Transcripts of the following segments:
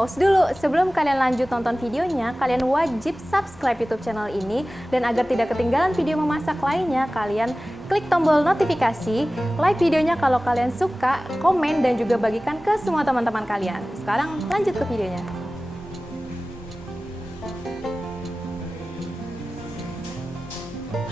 pause dulu. Sebelum kalian lanjut nonton videonya, kalian wajib subscribe YouTube channel ini. Dan agar tidak ketinggalan video memasak lainnya, kalian klik tombol notifikasi, like videonya kalau kalian suka, komen, dan juga bagikan ke semua teman-teman kalian. Sekarang lanjut ke videonya.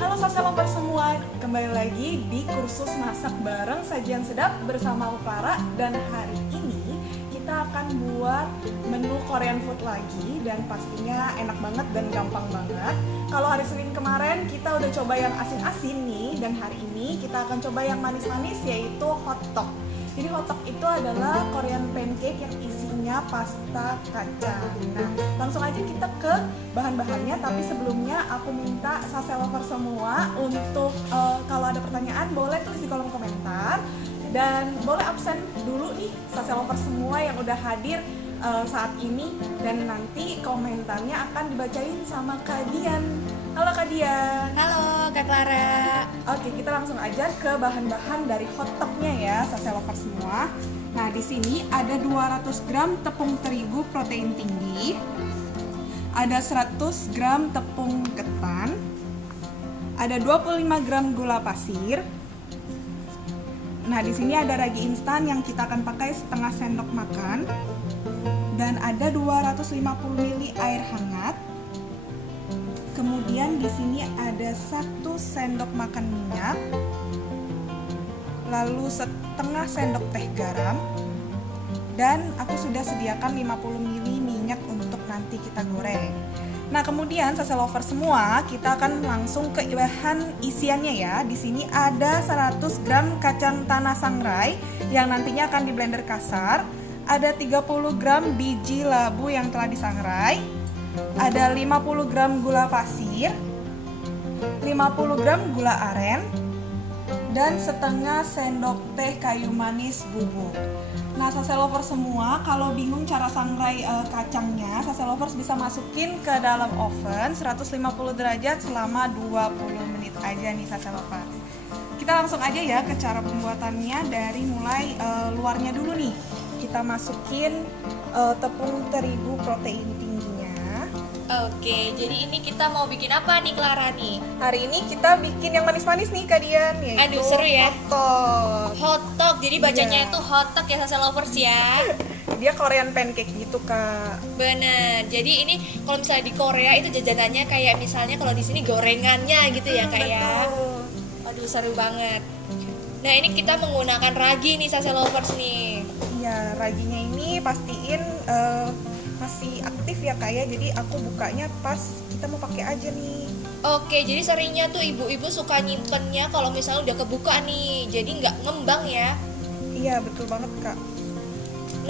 Halo Sasa Lovers semua, kembali lagi di kursus masak bareng sajian sedap bersama aku Clara. Dan hari ini kita akan buat menu Korean food lagi, dan pastinya enak banget dan gampang banget. Kalau hari Senin kemarin kita udah coba yang asin-asin nih, dan hari ini kita akan coba yang manis-manis, yaitu hotdog. Jadi hotdog itu adalah Korean pancake yang isinya pasta kacang. Nah, langsung aja kita ke bahan-bahannya. Tapi sebelumnya aku minta Sasa Lovers semua untuk kalau ada pertanyaan boleh tulis di kolom komentar. Dan boleh absen dulu nih Sasa Lovers semua yang udah hadir saat ini. Dan nanti komentarnya akan dibacain sama Kak Dian. Halo Kak Dian. Halo Kak Clara. Oke, kita langsung aja ke bahan-bahan dari hotdognya ya, Sasa Lovers semua. Nah, di sini ada 200 gram tepung terigu protein tinggi, ada 100 gram tepung ketan, ada 25 gram gula pasir. Nah, di sini ada ragi instan yang kita akan pakai setengah sendok makan, dan ada 250 ml air hangat. Kemudian di sini ada 1 sendok makan minyak, lalu setengah sendok teh garam, dan aku sudah sediakan 50 ml minyak untuk nanti kita goreng. Nah, kemudian Sasa Lovers semua, kita akan langsung ke bahan isiannya ya. Di sini ada 100 gram kacang tanah sangrai yang nantinya akan di blender kasar, ada 30 gram biji labu yang telah disangrai, ada 50 gram gula pasir, 50 gram gula aren, dan setengah sendok teh kayu manis bubuk. Nah, Sasa Lovers semua, kalau bingung cara sangrai kacangnya, Sasa Lovers bisa masukin ke dalam oven 150 derajat selama 20 menit aja nih Sasa Lovers. Kita langsung aja ya ke cara pembuatannya. Dari mulai luarnya dulu nih. Kita masukin tepung terigu protein tingginya. Oke, jadi ini kita mau bikin apa nih Clara nih? Hari ini kita bikin yang manis-manis nih Kak Dian, yaitu Aduh, seru ya. hotdog. Hotdog, jadi bacanya Iya. itu hotdog ya Sasa Lovers ya. Dia Korean pancake gitu Kak. Bener, jadi ini kalau misalnya di Korea itu jajanannya kayak misalnya kalau di sini gorengannya gitu ya Kak ya. Betul. Aduh, seru banget. Nah, ini kita menggunakan ragi nih Sasa Lovers nih. Iya, raginya ini pastiin masih aktif ya Kak ya. Jadi aku bukanya pas kita mau pakai aja nih. Oke, jadi seringnya tuh ibu-ibu suka nyimpennya kalau misalnya udah kebuka nih, jadi nggak ngembang ya. Iya, betul banget Kak.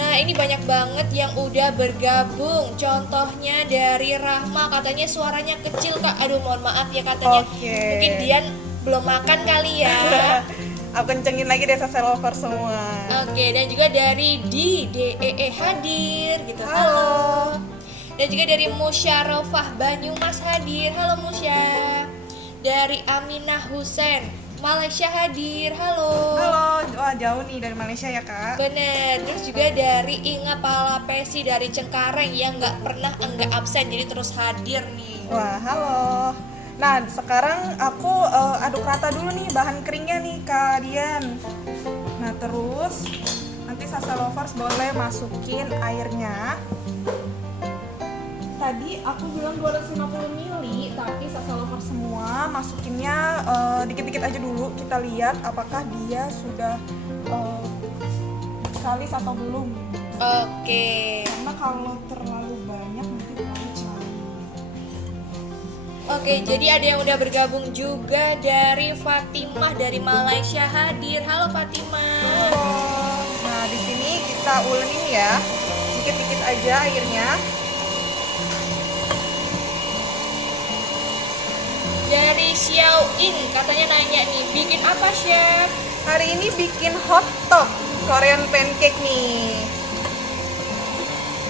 Nah, ini banyak banget yang udah bergabung. Contohnya dari Rahma, katanya suaranya kecil Kak. Aduh, mohon maaf ya katanya. Oke. Mungkin Dian belum makan kali ya. Aku kencengin lagi deh Sasa Lovers semua. Oke, dan juga dari DEE hadir gitu. Halo. Dan juga dari Musyarofah Banyumas hadir. Halo Musya. Dari Aminah Husen Malaysia hadir. Halo. Halo, wah jauh nih dari Malaysia ya Kak. Bener. Terus juga dari Inga Palapesi dari Cengkareng yang nggak pernah enggak absen, jadi terus hadir nih. Wah, halo. Nah, sekarang aku aduk rata dulu nih bahan keringnya nih Kak Dian. Nah, terus nanti Sasa Lovers boleh masukin airnya. Tadi aku bilang 250 ml, tapi Sasa Lovers semua masukinnya dikit-dikit aja dulu. Kita lihat apakah dia sudah kalis atau belum. Oke. Karena kalau terlalu banyak nanti terlalu cair. Oke, jadi ada yang udah bergabung juga dari Fatimah dari Malaysia hadir. Halo Fatimah. Halo. Nah, di sini kita uleni ya. Dikit-dikit aja airnya. Dari Xiao In katanya nanya nih, bikin apa chef? Hari ini bikin hotdog Korean pancake nih.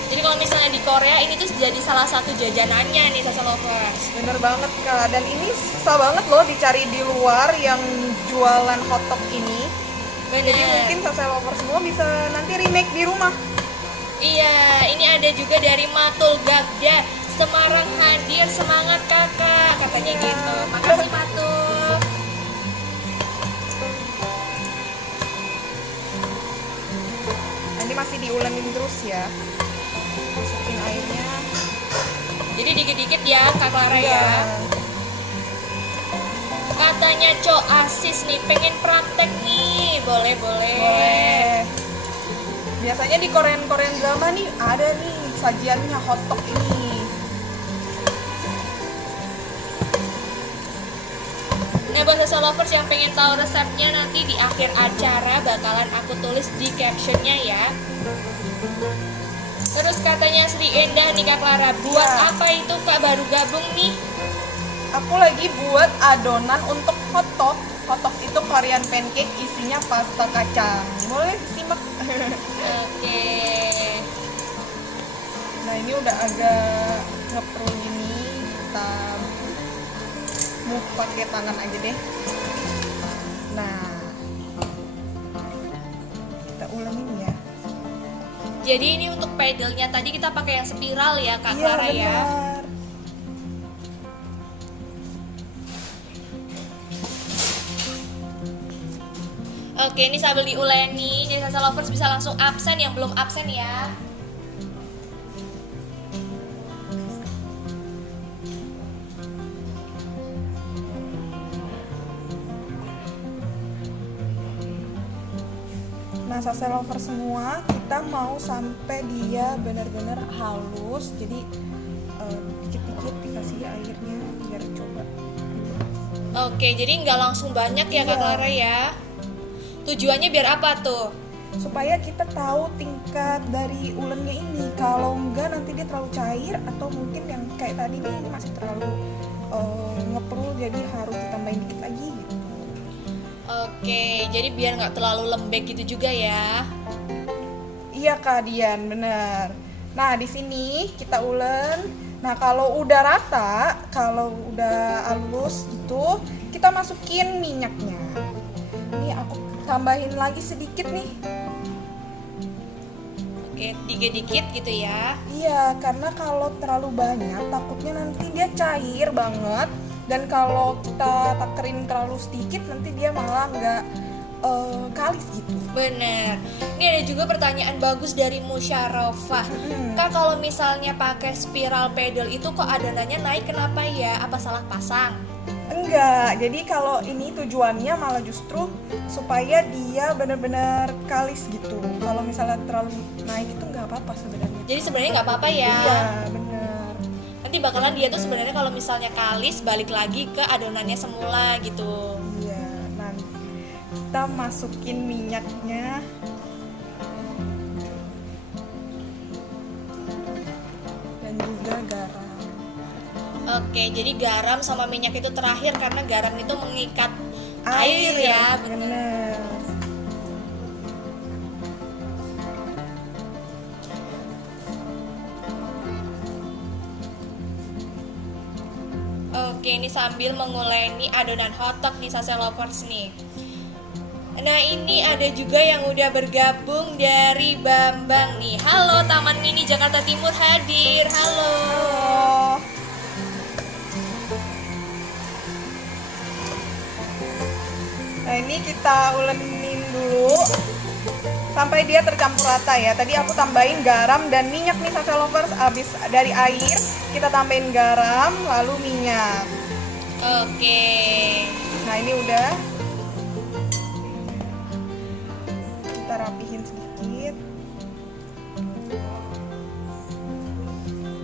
Jadi kalau misalnya di Korea ini tuh jadi salah satu jajanannya nih Sasa Lovers. Bener banget Kak, dan ini susah banget loh dicari di luar yang jualan hotdog ini. Bener. Jadi mungkin Sasa Lovers semua bisa nanti remake di rumah. Iya, ini ada juga dari Matul Gagda. Semarang hadir, semangat kakak, katanya gitu. Makasih Matul. Ini masih diulemin terus ya. Masukin airnya. Jadi dikit-dikit ya Kak Clara Iya. ya. Katanya Cok Asis nih, pengen praktek nih. Boleh. Boleh. Biasanya di Korean drama nih ada nih sajiannya hotdog ini. Nah, buat Sasa Lovers yang pengen tahu resepnya nanti di akhir acara bakalan aku tulis di captionnya ya. Terus katanya Sri Endah nih Kak Clara, buat Ya. apa itu Kak baru gabung nih? Aku lagi buat adonan untuk hotdog. Hotdog itu Korean pancake, isinya pasta kacang. Boleh disimak. Oke. Nah ini udah agak ngeprun gini, kita move pakai tangan aja deh. Nah kita ulangin ya. Jadi ini untuk pedalnya tadi kita pakai yang spiral ya Kak Iya Clara ya. benar. Oke, ini sambil diuleni, jadi Sasa Lovers bisa langsung absen yang belum absen ya. Nah, Sasa lover semua, kita mau sampai dia benar-benar halus. Jadi dikit-dikit dikasih airnya biar coba. Oke, jadi nggak langsung banyak ya Kak Iya. Clara ya. Tujuannya biar apa tuh? Supaya kita tahu tingkat dari ulennya ini. Kalau enggak nanti dia terlalu cair atau mungkin yang kayak tadi nih masih terlalu ngeperlu, jadi harus ditambahin dikit lagi gitu. Oke, jadi biar nggak terlalu lembek gitu juga ya. Iya Kak Dian, bener. Nah di sini kita ulen. Nah kalau udah rata, kalau udah halus gitu, kita masukin minyaknya. Ini aku tambahin lagi sedikit nih. Oke, dikit-dikit gitu ya. Iya, karena kalau terlalu banyak takutnya nanti dia cair banget. Dan kalau kita takerin terlalu sedikit nanti dia malah nggak kalis gitu. Bener. Ini ada juga pertanyaan bagus dari Musyarofah. Kak, kalau misalnya pakai spiral pedal itu kok adonannya naik, kenapa ya? Apa salah pasang? Enggak, jadi kalau ini tujuannya malah justru supaya dia benar-benar kalis gitu. Kalau misalnya terlalu naik itu nggak apa-apa sebenarnya. Jadi sebenarnya nggak apa-apa ya. Iya, benar. Nanti bakalan dia tuh sebenarnya kalau misalnya kalis balik lagi ke adonannya semula gitu. Iya, nanti kita masukin minyaknya. Dan juga garam. Oke, jadi garam sama minyak itu terakhir karena garam itu mengikat air ya, bener. bener. Oke, ini sambil menguleni adonan hotdog nih Sasa Lovers nih. Nah, ini ada juga yang udah bergabung dari Bambang nih. Halo, Taman Mini Jakarta Timur hadir. Halo. Oh. Nah ini kita ulenin dulu sampai dia tercampur rata ya. Tadi aku tambahin garam dan minyak nih Sasa Lovers. Abis dari air kita tambahin garam lalu minyak. Oke. Nah ini udah. Kita rapihin sedikit.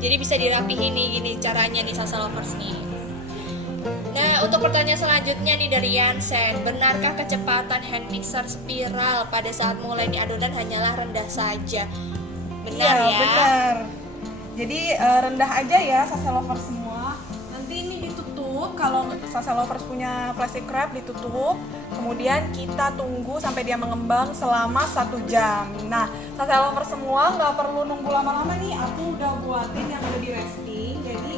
Jadi bisa dirapihin nih gini caranya nih Sasa Lovers nih. Nah, untuk pertanyaan selanjutnya nih dari Yansen, benarkah kecepatan hand mixer spiral pada saat menguleni adonan hanyalah rendah saja? Benar Iya, ya? benar. Jadi rendah aja ya Sasa Lovers semua. Nanti ini ditutup, kalau Sasa Lovers punya plastic wrap ditutup. Kemudian kita tunggu sampai dia mengembang selama 1 jam. Nah, Sasa Lovers semua nggak perlu nunggu lama-lama nih. Aku udah buatin yang udah di resting. Jadi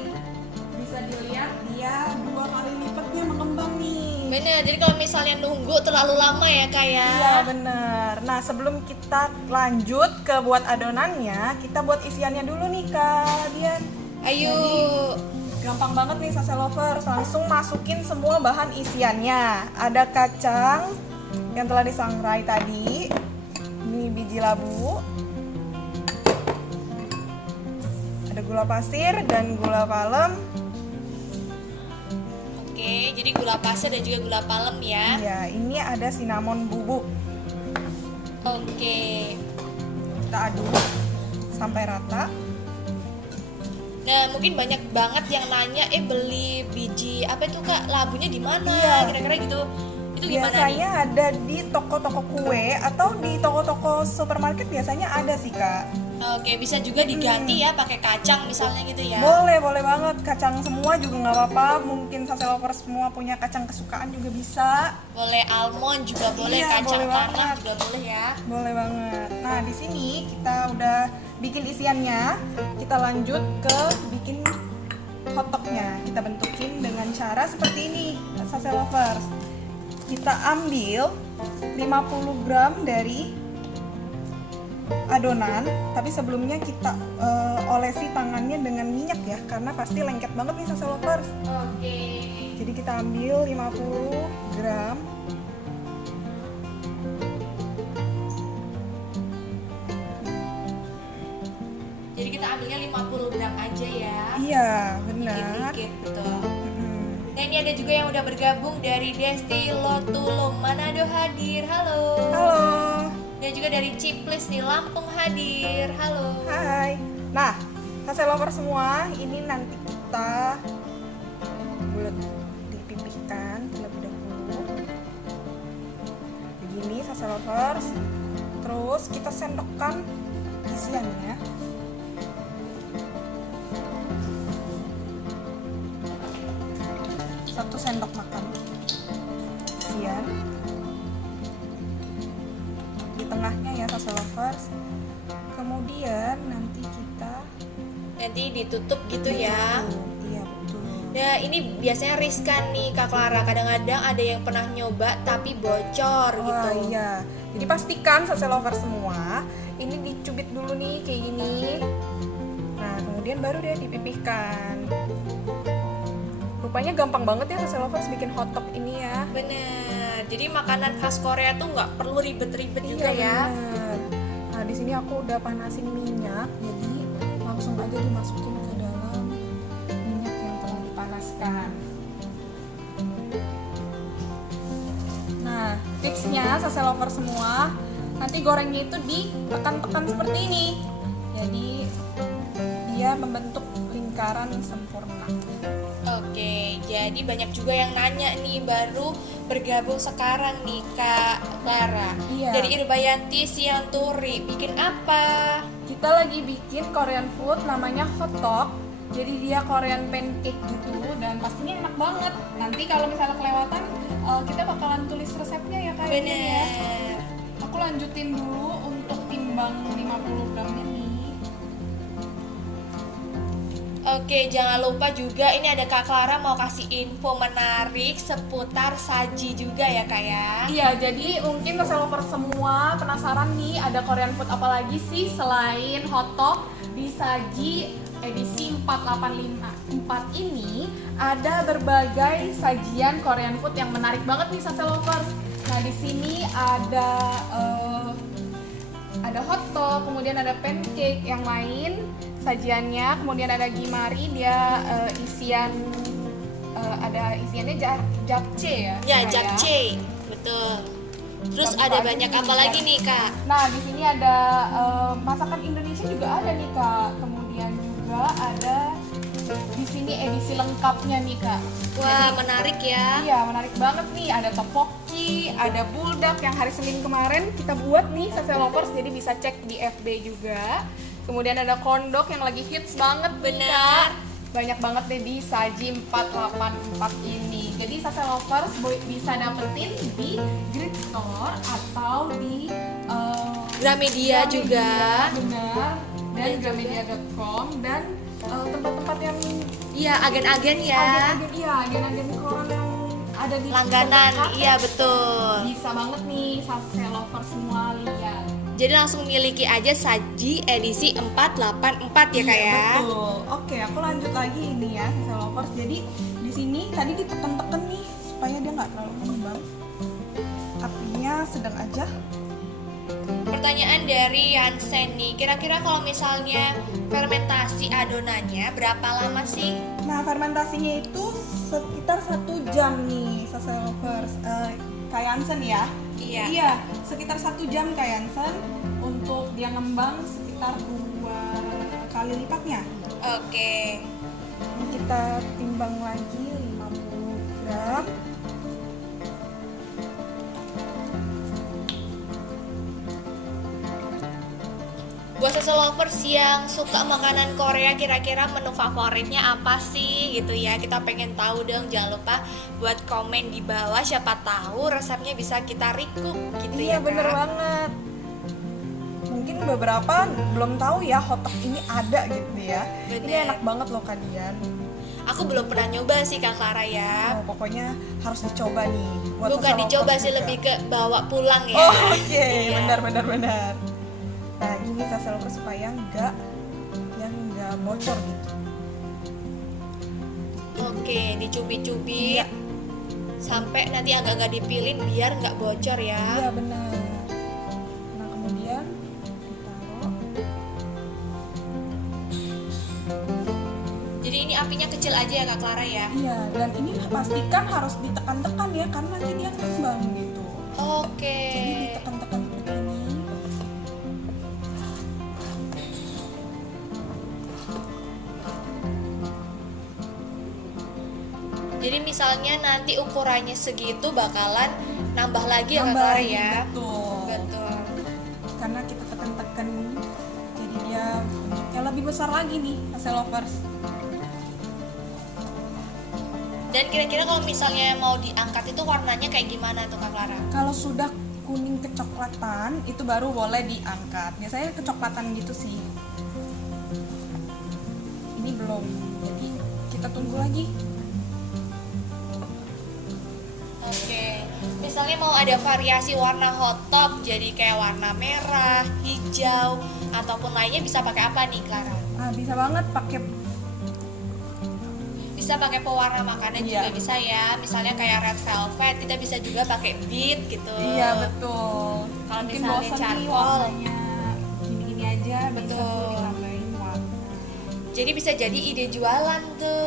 bisa dilihat dia 2 kali lipatnya mengembang nih. Bener, jadi kalau misalnya nunggu terlalu lama ya Kak ya. Iya bener. Nah sebelum kita lanjut ke buat adonannya, kita buat isiannya dulu nih Kak Dian. Ayo. Gampang banget nih Sase Lovers, langsung masukin semua bahan isiannya. Ada kacang yang telah disangrai tadi, ini biji labu, ada gula pasir dan gula palem. Oke, jadi gula pasir dan juga gula palem ya. Ya, ini ada cinnamon bubuk. Oke. Kita aduk sampai rata. Nah, mungkin banyak banget yang nanya, beli biji apa itu Kak? Labunya di mana? Iya. Kira-kira gitu. Itu gimana Biasanya nih? ada di toko-toko kue atau di toko-toko supermarket biasanya ada sih Kak. Oke, bisa juga diganti ya pakai kacang misalnya gitu ya. Boleh banget. Kacang semua juga nggak apa-apa. Mungkin Sase Lovers semua punya kacang kesukaan juga bisa. Boleh almond juga boleh, Iya, kacang boleh tanah banget. juga boleh ya. Boleh banget. Nah, di sini kita udah bikin isiannya. Kita lanjut ke bikin hotdognya. Kita bentukin dengan cara seperti ini, Sase Lovers. Kita ambil 50 gram dari adonan, tapi sebelumnya kita olesi tangannya dengan minyak ya, karena pasti lengket banget nih Sase Lovers. Oke. Jadi kita ambil 50 gram. Jadi kita ambilnya 50 gram aja ya. Iya, benar. Dikit-dikit betul. Mm-mm. Nah, ini ada juga yang udah bergabung dari Desti Lotulung Manado hadir. Halo. Halo. Dan juga dari Ciplis nih Lampung hadir. Halo. Hai. Nah, Sase Lovers semua, ini nanti kita buat dipipihkan terlebih dahulu. Begini Sase Lovers. Terus kita sendokkan isiannya. Satu sendok makan isian. Di tengahnya ya Sase Lovers. Kemudian nanti kita Nanti ditutup gitu ya. Iya betul. Nah, ini biasanya riskan nih Kak Clara. Kadang-kadang ada yang pernah nyoba tapi bocor gitu. Wah iya. Jadi pastikan Sase Lovers semua ini dicubit dulu nih kayak gini. Nah kemudian baru dia dipipihkan. Rupanya gampang banget ya Sase Lovers bikin hotdog ini ya. Bener. Jadi makanan khas Korea tuh nggak perlu ribet-ribet juga ya. bener. Nah di sini aku udah panasin minyak, jadi langsung aja dimasukin ke dalam minyak yang telah dipanaskan. Nah tipsnya Sase Lovers semua, nanti gorengnya itu ditekan-tekan seperti ini. Jadi dia membentuk lingkaran sempurna. Oke, jadi banyak juga yang nanya nih baru bergabung sekarang nih Kak Clara. Iya. Dari Irbayanti Sianturi, bikin apa? Kita lagi bikin Korean food namanya hotdog. Jadi dia Korean pancake gitu dan pastinya enak banget. Nanti kalau misalnya kelewatan kita bakalan tulis resepnya ya Kak. Bener. Aku lanjutin dulu untuk timbang 50 gramnya nih. Oke, jangan lupa juga ini ada Kak Clara mau kasih info menarik seputar saji juga ya Kak ya. Iya, jadi mungkin Sase Lovers semua penasaran nih ada Korean food apa lagi sih selain hotdog di saji edisi 485 ini. Ada berbagai sajian Korean food yang menarik banget nih Sase Lovers. Nah, di sini ada hotdog, kemudian ada pancake yang lain sajiannya, kemudian ada gimari, dia ada isiannya japchae ya. Ya, Kak, japchae. Betul. Terus Kita ada buka banyak aja apa nih, lagi nih Kak? Nah, di sini ada masakan Indonesia juga ada nih Kak. Kemudian juga ada di sini edisi lengkapnya nih Kak. Wah, Jadi, menarik ya. iya, menarik banget nih. Ada tteokbokki, ada buldak yang hari Senin kemarin kita buat nih Sase Lovers, jadi bisa cek di FB juga. Kemudian ada kondok yang lagi hits banget nih, Benar. Kak. Banyak banget deh di Saji 484 ini. Jadi Sase Lovers bisa dapetin di Grid Store atau di Gramedia juga. benar, dan gramedia.com dan tempat-tempat yang Iya, agen-agen ya. agen-agen koran yang ada di langganan. terdekat. Iya betul. Bisa banget nih Sase Lovers semua lihat. Jadi langsung miliki aja Saji edisi 484 ya Kak Iya, ya. betul. Oke, aku lanjut lagi ini ya Sase Lovers. Jadi di sini tadi ditekan-tekan nih supaya dia nggak terlalu ngembang. Apinya sedang aja. Pertanyaan dari Yansen nih, kira-kira kalau misalnya fermentasi adonannya berapa lama sih? Nah, fermentasinya itu sekitar 1 jam nih, Sase Lovers. Kak Yansen ya? Iya. Iya, sekitar 1 jam Kak Yansen. Untuk dia ngembang sekitar 2 kali lipatnya. Oke. Ini kita timbang lagi 50 gram. Buat Sase Lovers yang suka makanan Korea, kira-kira menu favoritnya apa sih gitu ya? Kita pengen tahu dong, jangan lupa buat komen di bawah, siapa tahu resepnya bisa kita recook gitu ya. Iya, bener Kak? banget. Mungkin beberapa belum tahu ya hotdog ini ada gitu ya. Ini Bener. enak banget loh kalian. Aku belum pernah nyoba sih Kak Clara ya. Oh, pokoknya harus dicoba nih. Buat Bukan Sase dicoba Lovers sih, juga. lebih ke bawa pulang ya. Oh, oke, Iya. benar. Nah, ini Sase Lovers supaya nggak bocor gitu. Oke, dicubit-cubit Iya. sampai nanti agak-agak dipilin biar nggak bocor ya. Iya, benar. Nah, kemudian ditaruh. Jadi ini apinya kecil aja ya Kak Clara ya. Iya, dan ini pastikan harus ditekan-tekan ya karena nanti dia ngembang gitu. Oke. Jadi ditekan-tekan seperti ini. Jadi misalnya nanti ukurannya segitu bakalan nambah lagi ya Kak Nambah Clara lagi, ya. betul. Betul. Karena kita tekan-tekan jadi dia yang lebih besar lagi nih Sase Lovers. Dan kira-kira kalau misalnya mau diangkat itu warnanya kayak gimana tuh Kak Clara? Kalau sudah kuning kecoklatan itu baru boleh diangkat. Biasanya kecoklatan gitu sih. Ini belum. Jadi kita tunggu lagi. Oke. Misalnya mau ada variasi warna hotdog jadi kayak warna merah, hijau ataupun lainnya bisa pakai apa nih Clara? Nah, bisa banget pakai Bisa pakai pewarna makanan juga Iya. bisa ya. Misalnya kayak red velvet, kita bisa juga pakai beet gitu. iya betul. Kalau Mungkin misalnya bosan nih charcoal. warnanya gini-gini aja bisa Betul. tuh ditambahin warna. Jadi bisa jadi ide jualan tuh.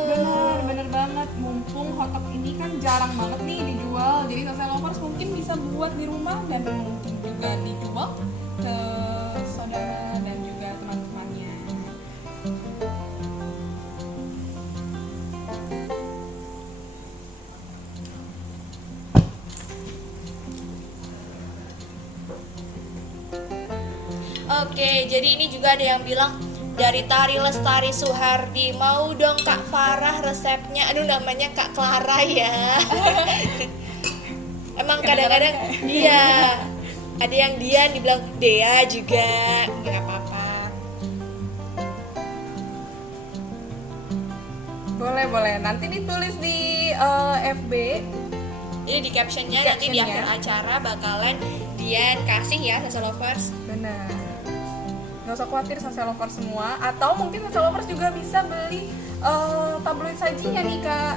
Bener banget. Mumpung hotdog ini kan jarang banget nih dijual. Jadi Sase Lovers mungkin bisa buat di rumah dan mungkin juga dijual ke saudara dan juga teman-temannya. Oke, jadi ini juga ada yang bilang dari Tari Lestari Suhardi, mau dong Kak Farah resepnya. Aduh, namanya Kak Clara ya. Emang kadang-kadang iya. Ada yang Dian dibilang Dea juga, nggak apa-apa. Boleh. Nanti ditulis di FB. Ini di captionnya nanti di Captionnya. akhir acara bakalan Dian kasih ya Sase Lovers. Benar. Gak usah khawatir Sase Lovers semua. Atau mungkin Sase Lovers juga bisa beli tabloid sajinya nih Kak.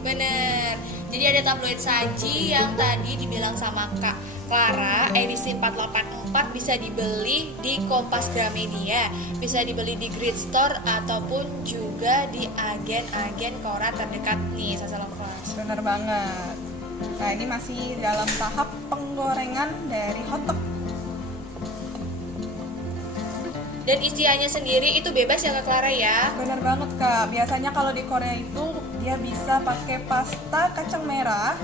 Bener. Jadi ada tabloid saji yang tadi dibilang sama Kak Clara, edisi 484 bisa dibeli di Kompas Gramedia, bisa dibeli di Grid Store ataupun juga di agen-agen koran terdekat nih Sase Lovers. Bener banget. Nah, ini masih dalam tahap penggorengan dari hotdog. Dan isiannya sendiri itu bebas ya Kak Clara ya. Bener banget Kak. Biasanya kalau di Korea itu dia bisa pakai pasta kacang merah.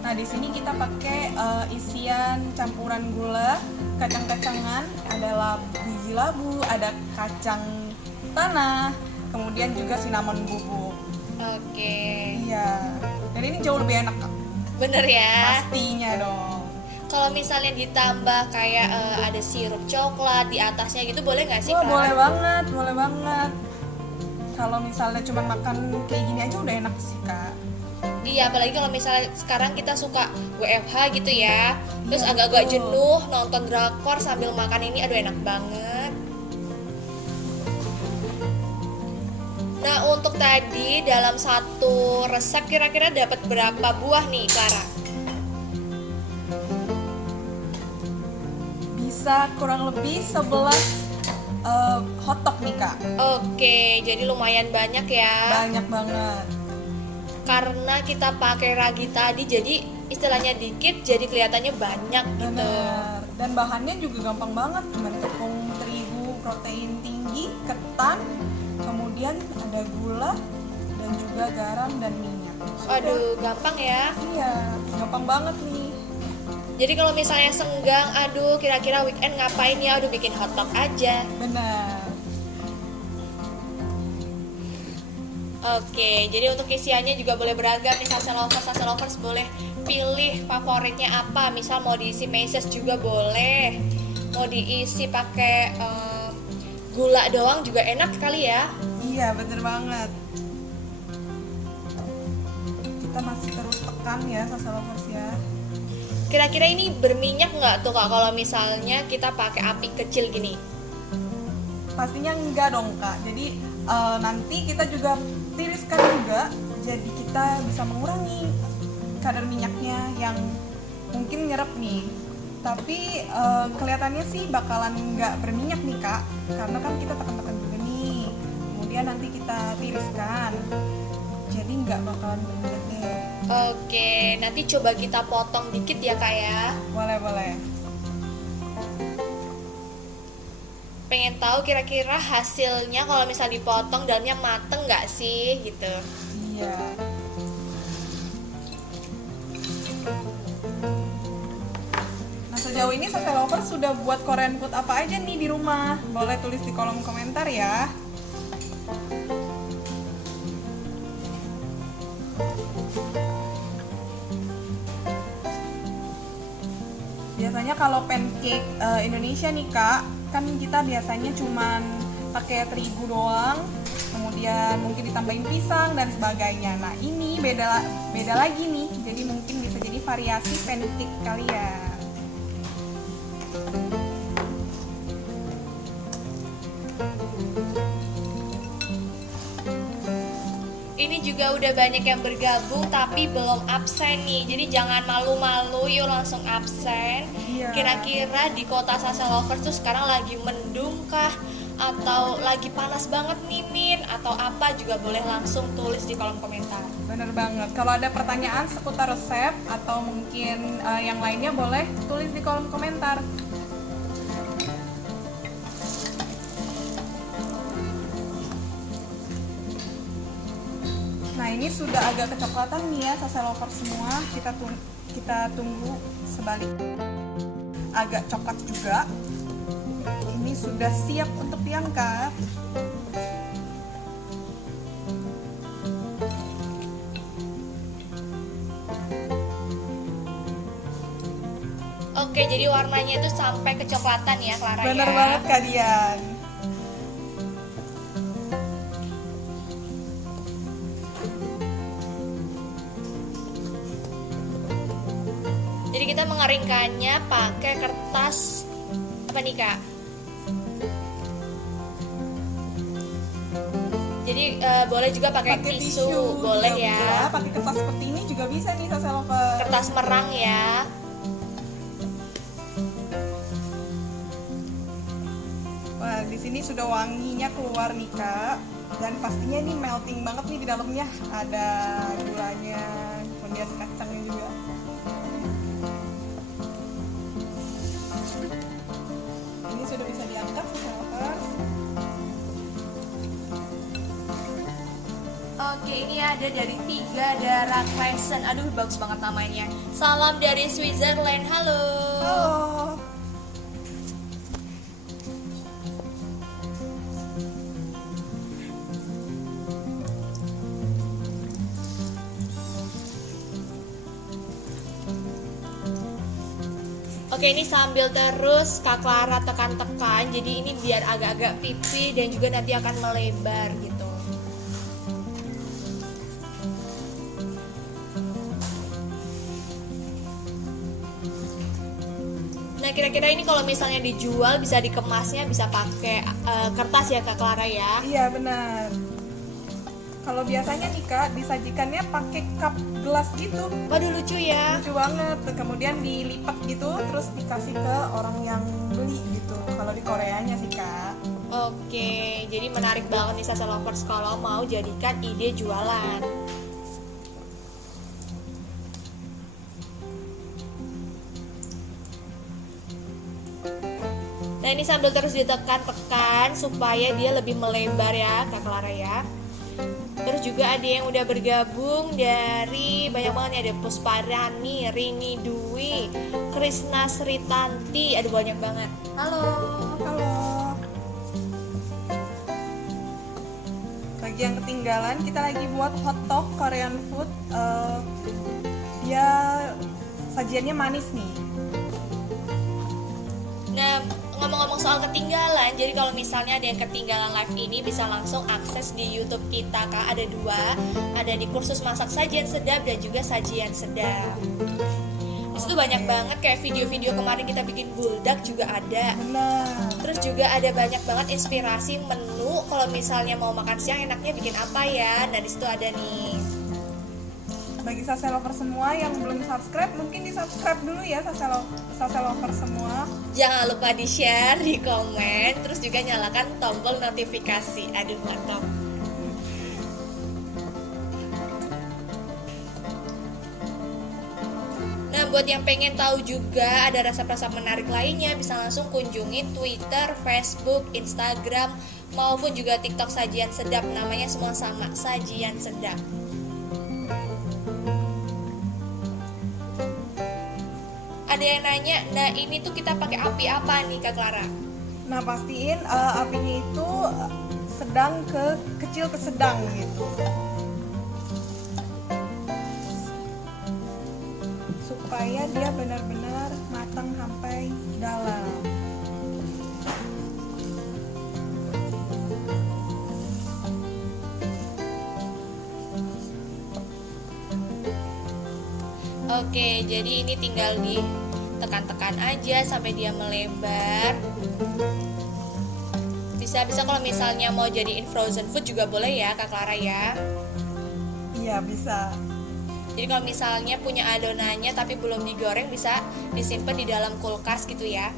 Nah, di sini kita pakai isian campuran gula, kacang-kacangan, ada biji labu, ada kacang tanah, kemudian juga cinnamon bubuk. Oke. Iya. Dan ini jauh lebih enak Kak. Bener ya. Pastinya dong. Kalau misalnya ditambah kayak ada sirup coklat di atasnya gitu boleh nggak sih Wah, Clara? boleh banget. Kalau misalnya cuma makan kayak gini aja udah enak sih Kak. Iya, apalagi kalau misalnya sekarang kita suka WFH gitu ya, terus agak-agak jenuh nonton drakor sambil makan ini, aduh enak banget. Nah, untuk tadi dalam satu resep kira-kira dapat berapa buah nih, Clara? Bisa kurang lebih 11 hotdog nih Kak. Oke, jadi lumayan banyak ya. Banyak banget. Karena kita pakai ragi tadi, jadi istilahnya dikit, jadi kelihatannya banyak gitu. Benar. Dan bahannya juga gampang banget, cuma tepung terigu protein tinggi, ketan, kemudian ada gula dan juga garam dan minyak. Sudah. Aduh, gampang ya. Iya, gampang banget nih. Jadi kalau misalnya senggang, aduh kira-kira weekend ngapain ya, aduh bikin hotdog aja. Benar. Oke, jadi untuk isiannya juga boleh beragam nih, salsa lovers boleh pilih favoritnya apa. Misal mau diisi meses juga boleh, mau diisi pakai gula doang juga enak kali ya. Iya, bener banget. Kita masih terus tekan ya salsa lovers ya. Kira-kira ini berminyak nggak tuh Kak kalau misalnya kita pakai api kecil gini? Pastinya enggak dong Kak. Jadi nanti kita juga tiriskan juga, jadi kita bisa mengurangi kadar minyaknya yang mungkin nyerap nih. Tapi kelihatannya sih bakalan nggak berminyak nih Kak, karena kan kita tekan-tekan juga nih. Kemudian nanti kita tiriskan, jadi nggak bakalan berminyak deh. Oke, nanti coba kita potong dikit ya Kak ya. Boleh. Pengen tahu kira-kira hasilnya kalau misal dipotong dalamnya mateng nggak sih gitu. Iya. Nah, sejauh ini Salsa Lovers sudah buat Korean food apa aja nih di rumah? Boleh tulis di kolom komentar ya. Biasanya kalau pancake Indonesia nih Kak, kan kita biasanya cuman pakai terigu doang, kemudian mungkin ditambahin pisang dan sebagainya. Nah ini beda lagi nih, jadi mungkin bisa jadi variasi pancake kalian. Ini juga udah banyak yang bergabung tapi belum absen nih. Jadi jangan malu-malu, yuk langsung absen. Iya. Kira-kira di kota Salsa Lovers tuh sekarang lagi mendung kah? Atau lagi panas banget nih Min? Atau apa juga boleh langsung tulis di kolom komentar. Bener banget. Kalau ada pertanyaan seputar resep atau mungkin yang lainnya boleh tulis di kolom komentar. Nah ini sudah agak kecoklatan nih ya Salsa Lovers semua. Kita tunggu sebalik agak coklat juga. Ini sudah siap untuk diangkat. Oke, jadi warnanya itu sampai kecoklatan ya Clara ya. Bener banget Kak Dian. Jadi kita mengeringkannya pakai kertas apa nih Kak? Jadi boleh juga pakai tisu, boleh juga ya. Bisa. Pakai kertas seperti ini juga bisa nih Salsa Lovers. Kertas merang ya. Wah, di sini sudah wanginya keluar nih Kak. Dan pastinya ini melting banget nih di dalamnya. Ada gulanya, kemudian kacangnya juga. Ini sudah bisa diangkat Salsa Lovers. Oke, ini ada dari Tiga Darah Classen. Aduh, bagus banget namanya. Salam dari Switzerland. Halo. Halo. Oke, ini sambil terus Kak Clara tekan-tekan. Jadi ini biar agak-agak pipih dan juga nanti akan melebar gitu. kira-kira ini kalau misalnya dijual bisa dikemasnya bisa pakai kertas ya Kak Clara ya? Iya benar. Kalau biasanya nih Kak, disajikannya pakai cup gelas gitu. Waduh lucu ya. Lucu banget. Kemudian dilipat gitu, terus dikasih ke orang yang beli gitu. Kalau di Koreanya sih Kak. Oke, jadi menarik banget nih Sasa Lovers kalau mau jadikan ide jualan. Nah ini sambil terus ditekan-tekan supaya dia lebih melebar ya Kak Clara ya. Terus juga ada yang udah bergabung dari banyak banget nih, ada Pusparani, Rini Dwi, Krisna Sritanti, ada banyak banget. Halo. Halo. Bagi yang ketinggalan, kita lagi buat hot dog Korean food. Dia sajiannya manis nih. Nah, ngomong-ngomong soal ketinggalan, jadi kalau misalnya ada yang ketinggalan live ini bisa langsung akses di YouTube kita Kak. Ada dua, ada di kursus masak sajian sedap dan juga sajian sedap. Di situ banyak banget kayak video-video kemarin kita bikin buldak juga ada. Benar. Terus juga ada banyak banget inspirasi menu kalau misalnya mau makan siang enaknya bikin apa ya. Nah, di situ ada nih. Bagi Sasa Lover semua yang belum subscribe, mungkin di-subscribe dulu ya Sasa Lover semua. Jangan lupa di-share, di komen, terus juga nyalakan tombol notifikasi. Aduh, mantap. Nah, buat yang pengen tahu juga ada resep-resep menarik lainnya, bisa langsung kunjungi Twitter, Facebook, Instagram, maupun juga TikTok Sajian Sedap. Namanya semua sama, Sajian Sedap. Ada yang nanya, nah ini tuh kita pakai api apa nih Kak Clara? Nah pastiin apinya itu sedang ke kecil ke sedang gitu, supaya dia benar-benar matang sampai dalam. Oke, jadi ini tinggal ditekan-tekan aja sampai dia melebar. Bisa kalau misalnya mau jadiin frozen food juga boleh ya Kak Clara ya. Iya bisa. Jadi kalau misalnya punya adonannya tapi belum digoreng bisa disimpan di dalam kulkas gitu ya.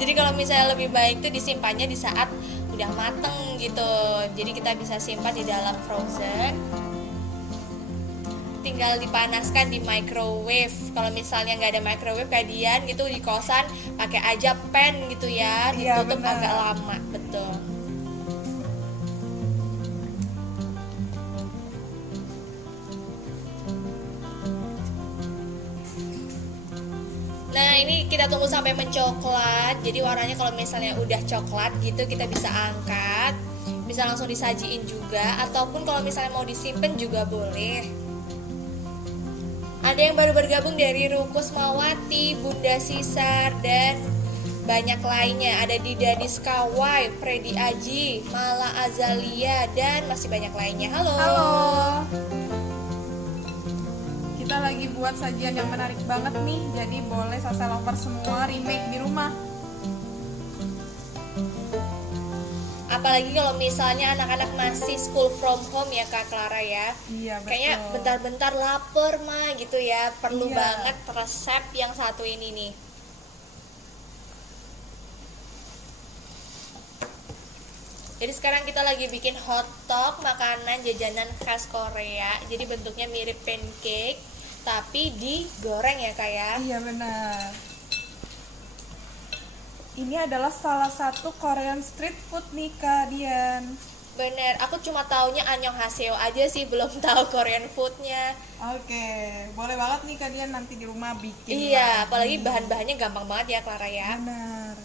Jadi kalau misalnya lebih baik tuh disimpannya di saat udah mateng gitu. Jadi kita bisa simpan di dalam frozen. Tinggal dipanaskan di microwave. Kalau misalnya nggak ada microwave kayak Dian gitu di kosan, pakai aja pan gitu ya, Iya, ditutup benar. agak lama, betul. Nah ini kita tunggu sampai mencoklat. Jadi warnanya kalau misalnya udah coklat gitu kita bisa angkat, bisa langsung disajiin juga, ataupun kalau misalnya mau disimpan juga boleh. Ada yang baru bergabung dari Rukus Mawati, Bunda Sisar, dan banyak lainnya. Ada di Dadis Kawai, Freddy Aji, Mala Azalia, dan masih banyak lainnya. Halo. Halo. Kita lagi buat sajian yang menarik banget nih. Jadi boleh Sasa Lover semua remake di rumah. Apalagi kalau misalnya anak-anak masih school from home ya Kak Clara ya. Iya betul. Kayaknya bentar-bentar lapar mah gitu ya. Perlu Iya. banget resep yang satu ini nih. Jadi sekarang kita lagi bikin hotdog, makanan jajanan khas Korea. Jadi bentuknya mirip pancake, tapi digoreng ya Kak ya. Iya benar. Ini adalah salah satu Korean street food nih Kak Dian. Bener, aku cuma taunya annyeonghaseyo aja sih, belum tahu Korean foodnya. Oke, boleh banget nih Kak Dian nanti di rumah bikin. Iya, lagi. apalagi bahan-bahannya gampang banget ya Clara ya. Benar.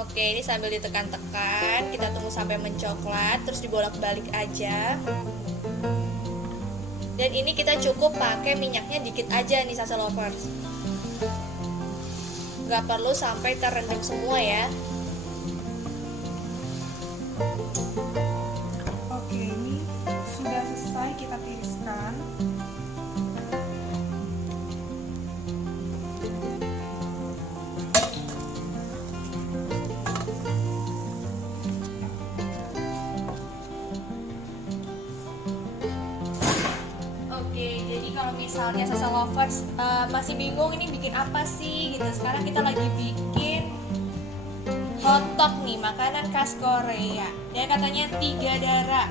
Oke, ini sambil ditekan-tekan, kita tunggu sampai mencoklat, terus dibolak-balik aja. Dan ini kita cukup pakai minyaknya dikit aja nih Sasa Lovers. nggak perlu sampai terendam semua ya. Oke, ini sudah selesai kita tiriskan. Oke, jadi kalau misalnya Sasa Lovers masih bingung ini bikin apa sih gitu. Sekarang kita lagi bikin hotdog nih, makanan khas Korea. Dan katanya 3 darah.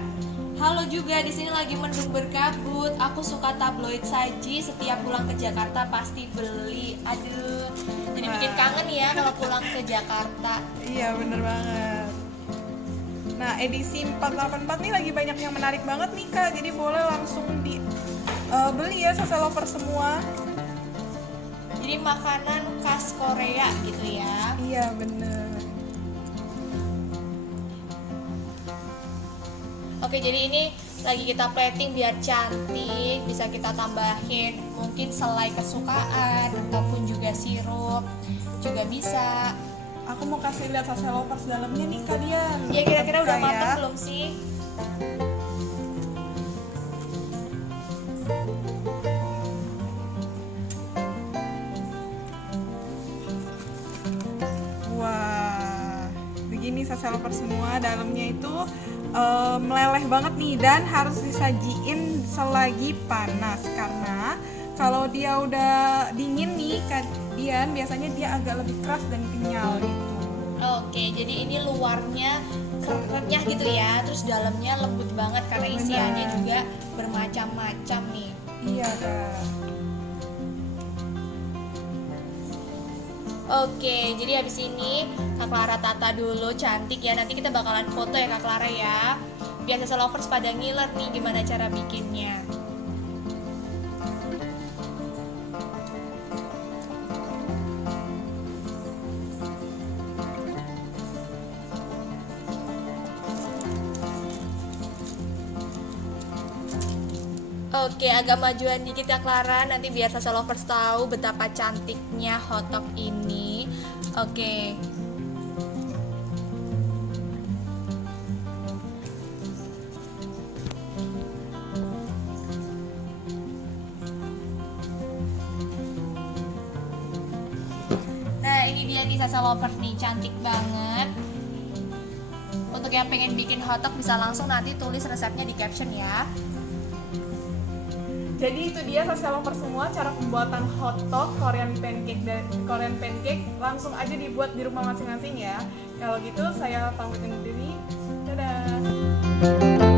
Halo juga, di sini lagi mendung berkabut. Aku suka tabloid saji, setiap pulang ke Jakarta pasti beli. Aduh, jadi bikin kangen ya kalau pulang ke Jakarta. Iya, bener banget. Nah, edisi 484 nih lagi banyak yang menarik banget nih Kak. Jadi boleh langsung beli ya Sasa Lovers semua. Jadi makanan khas Korea gitu ya. Iya, bener. Oke, jadi ini lagi kita plating biar cantik. Bisa kita tambahin mungkin selai kesukaan ataupun juga sirup juga bisa. Aku mau kasih lihat Sasa Lovers dalamnya nih Kak Dian. Ya kira-kira udah Buka ya. matang belum sih? Wah, begini Sasa Lovers semua, dalamnya itu meleleh banget nih dan harus disajiin selagi panas karena kalau dia udah dingin nih Dian, biasanya dia agak lebih keras dan kenyal gitu. Oke, jadi ini luarnya renyah gitu ya, terus dalamnya lembut banget karena isiannya Benar. juga bermacam-macam nih. Iya Kak. Oke, jadi habis ini Kak Clara tata dulu cantik ya. Nanti kita bakalan foto ya Kak Clara ya. Biar Sasa Lovers pada ngiler nih gimana cara bikinnya. Oke, agak majuan dikit ya Clara, nanti biar Sasa Lovers tahu betapa cantiknya hotdog ini. Oke. Nah, ini dia nih Sasa Lovers nih, cantik banget. Untuk yang pengen bikin hotdog bisa langsung nanti tulis resepnya di caption ya. Jadi itu dia Sasa Lovers semua cara pembuatan hotdog Korean pancake langsung aja dibuat di rumah masing-masing ya. Kalau gitu saya pamit undur diri. Dadah.